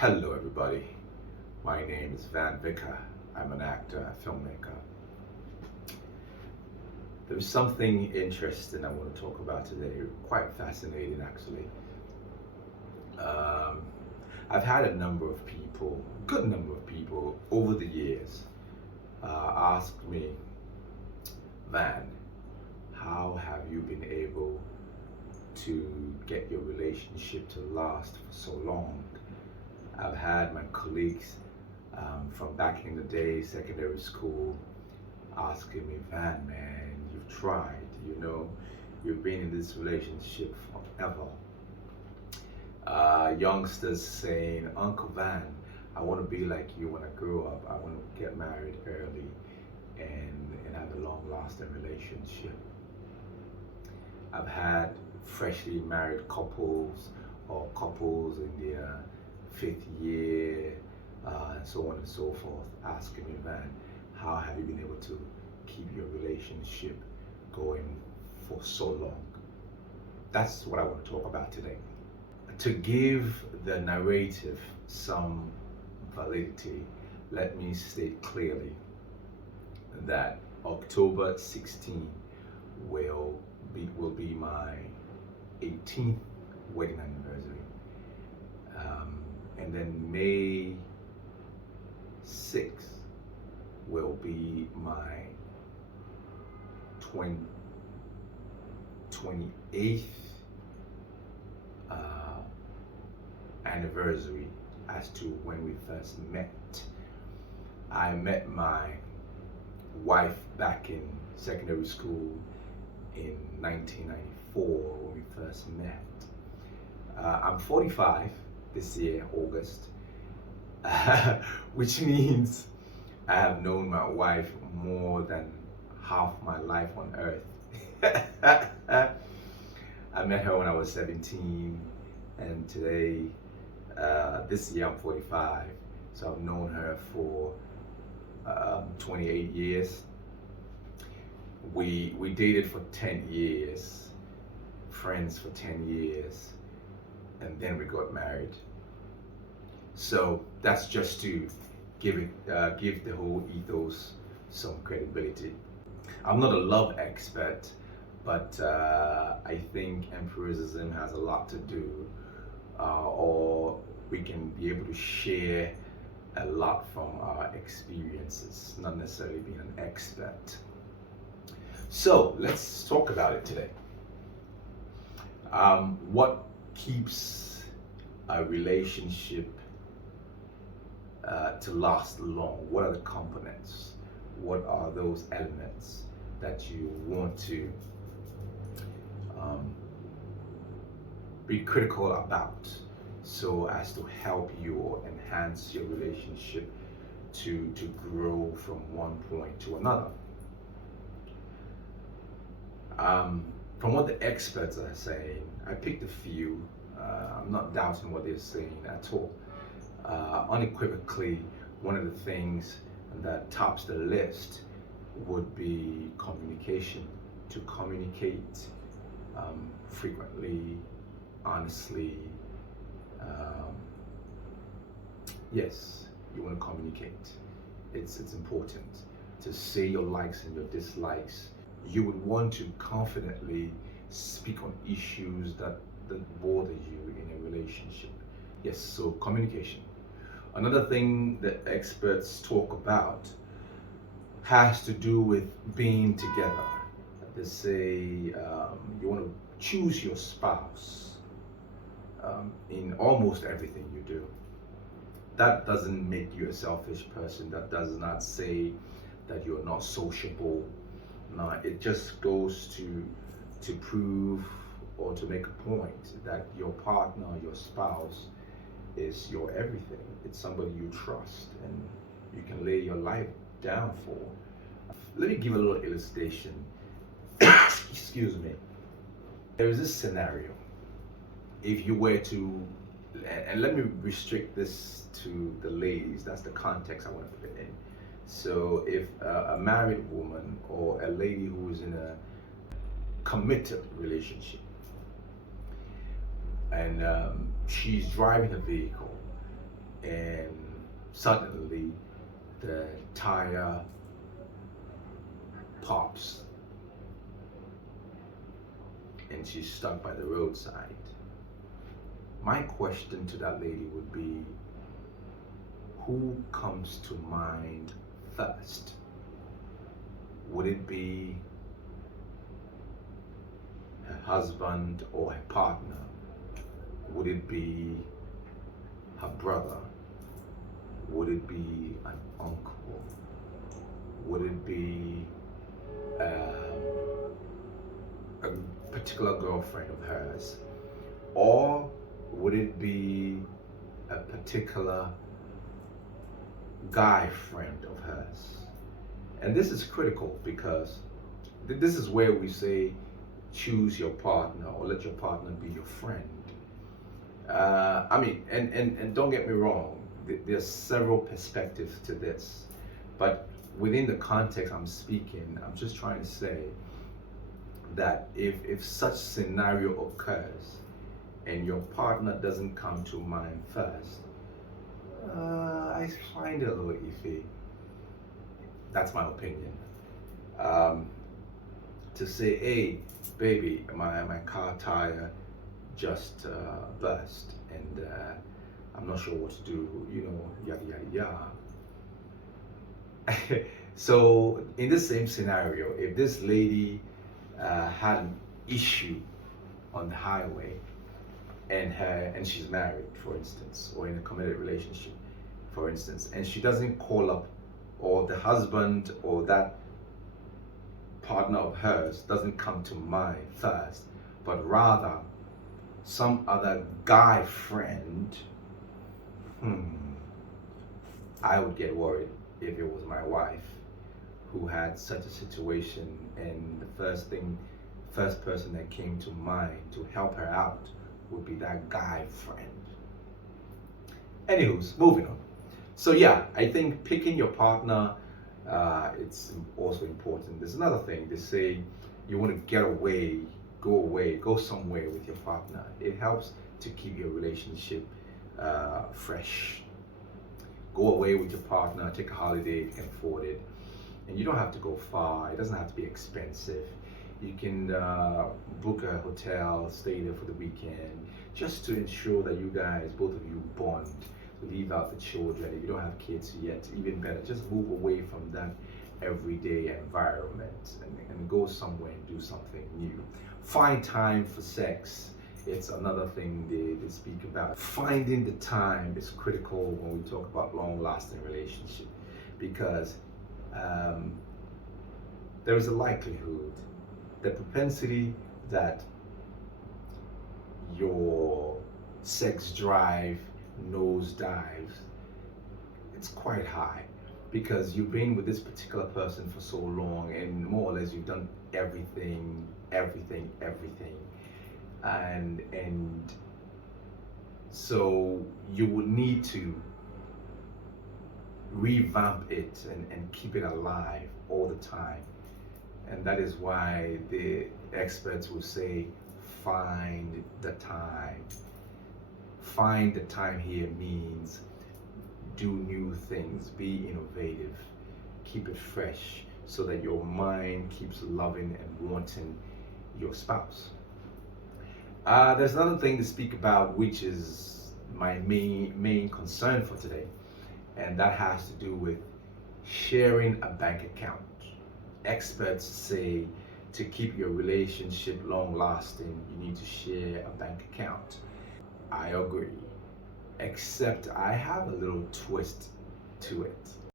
Hello, everybody. My name is Van Vicker. I'm an actor, filmmaker. There's something interesting I want to talk about today, quite fascinating actually. Um, I've had a number of people, good number of people over the years, ask me, Van, how have you been able to get your relationship to last for so long? I've had my colleagues from back in the day, secondary school, asking me, Van, man, you've tried, you've been in this relationship forever. Youngsters saying, Uncle Van, I want to be like you when I grow up. I want to get married early and have a long lasting relationship. I've had freshly married couples or couples in their fifth year, and so on and so forth, asking me, Van, how have you been able to keep your relationship going for so long? That's what I want to talk about today. To give the narrative some validity, let me state clearly that October 16 will be my 18th wedding anniversary. And then May 6th will be my 28th anniversary as to when we first met. I met my wife back in secondary school in 1994 when we first met. I'm 45 this year, August, which means I have known my wife more than half my life on earth. I met her when I was 17, and today, this year I'm 45, so I've known her for 28 years. We dated for 10 years, friends for 10 years, and then we got married. So that's just to give the whole ethos some credibility. I'm not a love expert, but I think empiricism has a lot to do, or we can be able to share a lot from our experiences, not necessarily being an expert. So let's talk about it today. What keeps a relationship to last long? What are the components? What are those elements that you want to be critical about, so as to help you or enhance your relationship to grow from one point to another? From what the experts are saying, I picked a few. I'm not doubting what they're saying at all. Unequivocally, one of the things that tops the list would be communication. To communicate frequently, honestly. Yes, you want to communicate. It's important to say your likes and your dislikes. You would want to confidently speak on issues that bother you in a relationship. Yes, so communication. Another thing that experts talk about has to do with being together. They say you want to choose your spouse in almost everything you do. That doesn't make you a selfish person. That does not say that you're not sociable. No, it just goes to prove or to make a point that your partner, your spouse, is your everything. It's somebody you trust and you can lay your life down for. Let me give a little illustration. Excuse me. There is this scenario. If you were to, and let me restrict this to the ladies, that's the context I want to put it in. So if a married woman or a lady who is in a committed relationship and she's driving a vehicle and suddenly the tire pops and she's stuck by the roadside. My question to that lady would be, who comes to mind first? Would it be her husband or her partner? Would it be her brother? Would it be an uncle? Would it be a particular girlfriend of hers? Or would it be a particular guy friend of hers? And this is critical because this is where we say choose your partner or let your partner be your friend. And don't get me wrong, there's several perspectives to this, but within the context I'm speaking, I'm just trying to say that if such scenario occurs and your partner doesn't come to mind first, I find it a little iffy. That's my opinion. To say, hey, baby, my car tire just burst and I'm not sure what to do, yada, yada, yada. So in this same scenario, if this lady had an issue on the highway and she's married, for instance, or in a committed relationship, for instance, and she doesn't call up, or the husband or that partner of hers doesn't come to mind first, but rather some other guy friend, I would get worried if it was my wife who had such a situation, and the first person that came to mind to help her out would be that guy friend. Anywho's, moving on. So yeah, I think picking your partner, it's also important. There's another thing. They say you want to get away, go somewhere with your partner. It helps to keep your relationship fresh. Go away with your partner, take a holiday if you can afford it. And you don't have to go far. It doesn't have to be expensive. You can book a hotel, stay there for the weekend, just to ensure that you guys, both of you, bond. Leave out the children. If you don't have kids yet, even better. Just move away from that everyday environment and go somewhere and do something new. Find time for sex. It's another thing they speak about. Finding the time is critical when we talk about long-lasting relationship, because there is a likelihood, the propensity that your sex drive nosedives, it's quite high, because you've been with this particular person for so long and more or less you've done everything, and so you would need to revamp it and keep it alive all the time. And that is why the experts will say find the time. Find the time here means do new things, be innovative, keep it fresh so that your mind keeps loving and wanting your spouse. There's another thing to speak about, which is my main concern for today, and that has to do with sharing a bank account. Experts say to keep your relationship long lasting, you need to share a bank account. I agree, except I have a little twist to it.